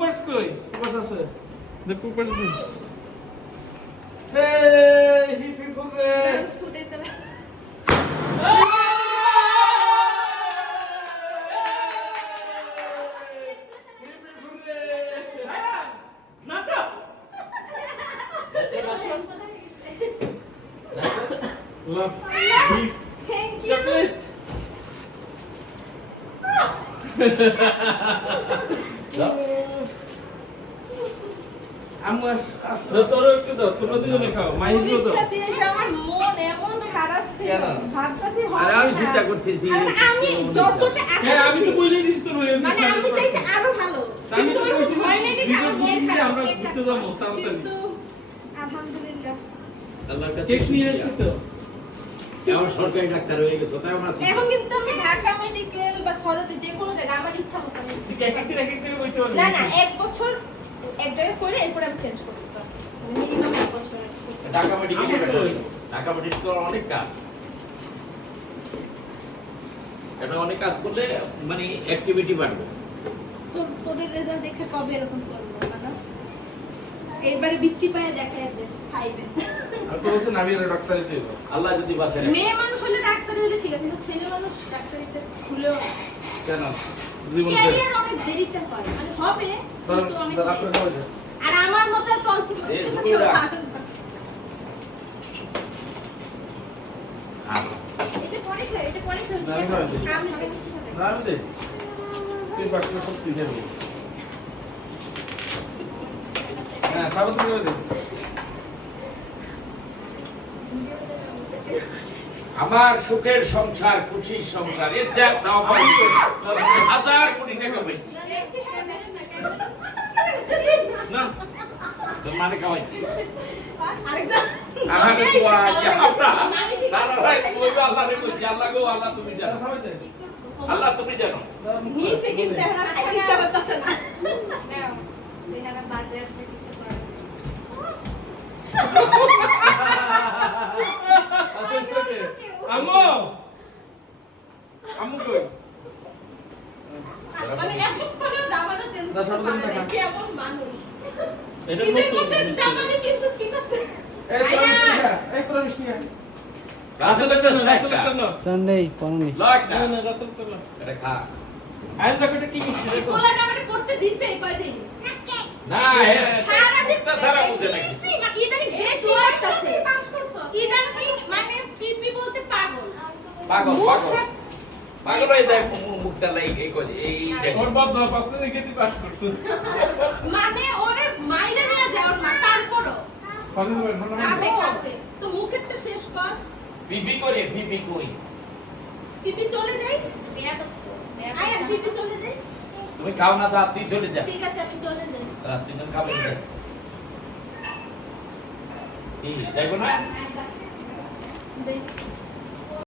পুপার্স কই? পুপার্স আছে। দে পুপার্স দে। এই হিপ হিপ রে। ফুটে তোলা Love. Thank you chocolate. আম্মু তোর একটু দাও, তোমরা দুজনে খাও। মাইজও দাও। পরীক্ষা দিয়ে এসে আমার মন এমন খারাপ ছিল কেন? ভাবতেছি হবে আরে আমি না। চিন্তা করতেছি আরে আমি যতটা আশা হ্যাঁ আমি তো করছি, বলেই দিছি তোর হয়ে মানে আমি চাইছি আরো ভালো আমি কিন্তু তো ওরকম কইছি হয় নাই দেখে আমার মন আমরা খারাপ। ঘুরতে যাবো তাড়াতাড়ি। কিন্তু আলহামদুলিল্লাহ আল্লাহর কাছে চেক নিয়ে আসছি তো। আমার সরকারি ডাক্তার হয়ে গেছে তাই আমরা এখন কিন্তু আমি ঢাকা মেডিকেল বা সরতে যে কোনো জায়গায় আমার ইচ্ছা মতো আমি ঠিক এক একদিন বইতে পারবি। না না এক বছর এক জায়গায় করে এরপর আমি চেঞ্জ করে দিতাম মিনিমাম এক বছর ঢাকা মেডিকেলে আমার তো ওই। ঢাকা মেডিকেল অনেক কাজ এটা অনেক কাজ করলে মানে অ্যাক্টিভিটি বাড়বে তো তোদের রেজাল্ট দেখে কবে এরকম করবো না এইবারে বৃত্তি পায় দেখায় দে খাইবে আমি তো বলছি নাবিয়ার ডাক্তারই দিল। আল্লাহ যদি বাঁচে মেয়ে মানুষ হলে ডাক্তারি হলে ঠিক আছে কিন্তু ছেলে মানুষ ডাক্তারিতে খুলেও কেন? জীবন ক্যারিয়ার অনেক দেরিতে হয় মানে হবে কিন্তু অনেক ডাক্তার late। কবে যায়? আর আমার মতো এত অল্প বয়সে এই কেউ ঝুঁকুরা। পারে না। এটা পরে খাই এটা পরে খাই না, আমি খাই না। আমি সবাই কিছু খাবে না আমি দেই। তুই বাকি সব তুই খাবি। হ্যাঁ, সাবান তুই দে। আমার সুখের সংসার খুশির সংসার এর যা চাও পাই হাজার কোটি টাকা পাইছি না তোর মানে খাওয়াই আরেকটা আহারে তোয়া যা আপনা না ভাই ওই আল্লাহ রে কইছি আল্লাহ গো আল্লাহ তুমি জানো খাওয়াই দে। আল্লাহ তুমি জানো নিচে কিন্তু এখন আর খাইতে ইচ্ছা করতেছে না চেহারা বাজে আসলে কিছু করে না। আচ্ছা, it's okay. আম্মু আম্মু কই? মানে এত করে জামাটা চেঞ্জ না, সব দিন করে দেখা। কেমন মানুষ এটা ঈদের নতুন মধ্যে জিনিস। জামাটা কিনছিস কি করতে এই তোরা মিষ্টি খা। এই তোরা মিষ্টি খা। রাসেল একটা রাসেল একটা নাও। সানডে পানি লট না না রাসেল একটা নাও। এটা খা আইন দেখো এটা কি মিষ্টি দেখো। পোলাটা আমাকে পড়তে দিছে এই কয়দিন না সারা দিন এটা ছাড়া বুঝে নাকি মানে ইদানি বেশি হইতাছে পাস করছো ইদানি মানে পিপি বলতে পাগল পাগল মুখ পাগল হাত- পাগল হয়ে যায় মুখটা এই কই এই দেখো ওর বাপ দশ পাঁচটা দেখে তুই পাস করছিস। মানে ওরে মাইরে নিয়ে যায় ওর মা তারপরও খাওয়াতে দেবেন, না, না, না। খাবে খাবে তো মুখেরটা শেষ কর বিপি করে বিপি কই পিপি চলে যাই বিয়া করতো, বিয়া আয় আর করতো। পিপি চলে যাই তুমি খাও না তো তুই চলে যা ঠিক আছে আমি চলে যাই তুই জন খাবে না এই দেখো না দেখ